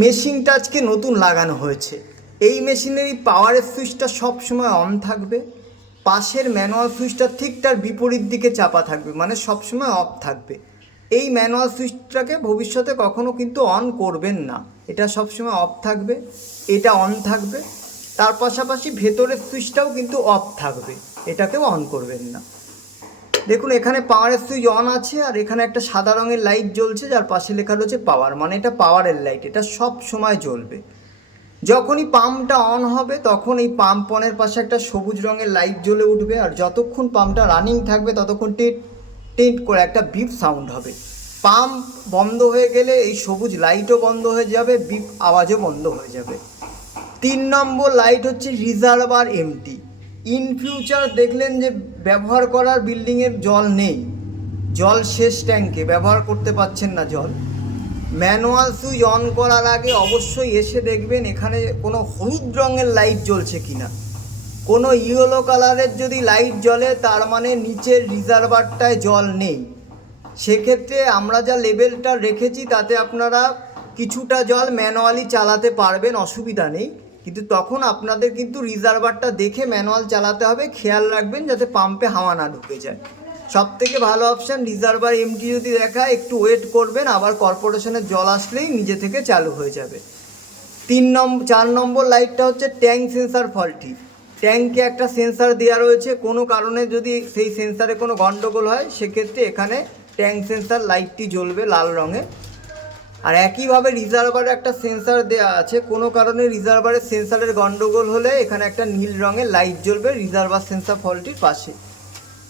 মেশিনটা আজকে নতুন লাগানো হয়েছে। এই মেশিনের এই পাওয়ারের সুইচটা সবসময় অন থাকবে, পাশের ম্যানুয়াল সুইচটা ঠিক তার বিপরীত দিকে চাপা থাকবে, মানে সবসময় অফ থাকবে। এই ম্যানুয়াল সুইচটাকে ভবিষ্যতে কখনো কিন্তু অন করবেন না, এটা সবসময় অফ থাকবে, এটা অন থাকবে। তার পাশাপাশি ভেতরের সুইচটাও কিন্তু অফ থাকবে, এটাকেও অন করবেন না। দেখুন এখানে পাওয়ারের সুইচ অন আছে, আর এখানে একটা সাদা রঙের লাইট জ্বলছে যার পাশে লেখা রয়েছে পাওয়ার, মানে এটা পাওয়ারের লাইট, এটা সব সময় জ্বলবে। যখনই পাম্পটা অন হবে তখন এই পাম্প অনের পাশে একটা সবুজ রঙের লাইট জ্বলে উঠবে, আর যতক্ষণ পাম্পটা রানিং থাকবে ততক্ষণ টিট টিট করে একটা বিপ সাউন্ড হবে। পাম্প বন্ধ হয়ে গেলে এই সবুজ লাইটও বন্ধ হয়ে যাবে, বিপ আওয়াজও বন্ধ হয়ে যাবে। 3 নম্বর লাইট হচ্ছে রিজার্ভার এমটি। ইন ফিউচার দেখলেন যে ব্যবহার করার বিল্ডিংয়ের জল নেই, জল শেষ, ট্যাঙ্কে ব্যবহার করতে পারছেন না জল। ম্যানুয়াল সুইচ অন করার আগে অবশ্যই এসে দেখবেন এখানে কোনো হলুদ রঙের লাইট জ্বলছে কিনা। কোনো ইয়েলো কালারের যদি লাইট জ্বলে তার মানে নিচের রিজার্ভারটায় জল নেই। সেক্ষেত্রে আমরা যা লেভেলটা রেখেছি তাতে আপনারা কিছুটা জল ম্যানুয়ালি চালাতে পারবেন, অসুবিধা নেই, কিন্তু তখন আপনাদের কিন্তু রিজার্ভারটা দেখে ম্যানুয়াল চালাতে হবে। খেয়াল রাখবেন যাতে পাম্পে হাওয়া না ঢুকে যায়। সব থেকে ভালো অপশান রিজার্ভার এমটি যদি দেখায় একটু ওয়েট করবেন, আবার কর্পোরেশনের জল আসলেই নিজে থেকে চালু হয়ে যাবে। 4 নম্বর লাইটটা হচ্ছে ট্যাঙ্ক সেন্সার ফল্টি। ট্যাঙ্কে একটা সেন্সার দেওয়া রয়েছে, কোনো কারণে যদি সেই সেন্সারে কোনো গন্ডগোল হয় সেক্ষেত্রে এখানে ট্যাঙ্ক সেন্সার লাইটটি জ্বলবে লাল রঙে। আর একইভাবে রিজার্ভারে একটা সেন্সার দেওয়া আছে, কোনো কারণে রিজার্ভারের সেন্সারের গন্ডগোল হলে এখানে একটা নীল রঙের লাইট জ্বলবে রিজার্ভার সেন্সার ফল্টির পাশে।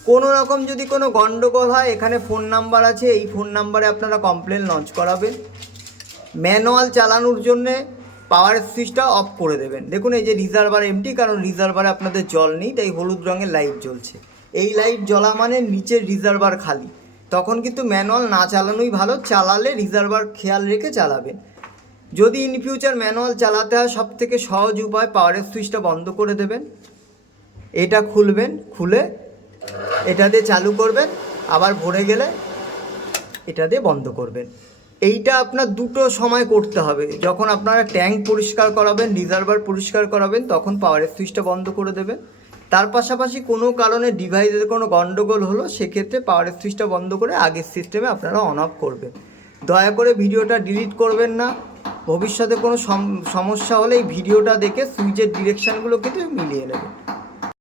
কোনো রকম যদি কোনো গন্ডগোল হয় এখানে ফোন নাম্বার আছে, এই ফোন নাম্বারে আপনারা কমপ্লেন লঞ্চ করাবেন। ম্যানুয়াল চালানোর জন্যে পাওয়ার সুইচটা অফ করে দেবেন। দেখুন এই যে রিজার্ভার এমটি, কারণ রিজার্ভারে আপনাদের জল নেই তাই হলুদ রঙের লাইট জ্বলছে। এই লাইট জ্বলা মানে নিচের রিজার্ভার খালি, তখন কিন্তু ম্যানুয়াল না চালানোই ভালো। চালালে রিজার্ভার খেয়াল রেখে চালাবেন। যদি ইন ফিউচার ম্যানুয়াল চালাতে হয় সব থেকে সহজ উপায় পাওয়ারের সুইচটা বন্ধ করে দেবেন, এটা খুলবেন, খুলে এটা দিয়ে চালু করবেন, আবার ভরে গেলে এটা দিয়ে বন্ধ করবেন। এইটা আপনার দুটো সময় করতে হবে, যখন আপনারা ট্যাঙ্ক পরিষ্কার করাবেন, রিজার্ভার পরিষ্কার করাবেন তখন পাওয়ারের সুইচটা বন্ধ করে দেবেন। তার পাশাপাশি কোনো কারণে ডিভাইসের কোনো গন্ডগোল হলো সেক্ষেত্রে পাওয়ারের সুইচটা বন্ধ করে আগের সিস্টেমে আপনারা অন অফ করবেন। দয়া করে ভিডিওটা ডিলিট করবেন না। ভবিষ্যতে কোনো সমস্যা হলে এই ভিডিওটা দেখে সুইচের ডিরেকশানগুলো কিন্তু মিলিয়ে নেবেন।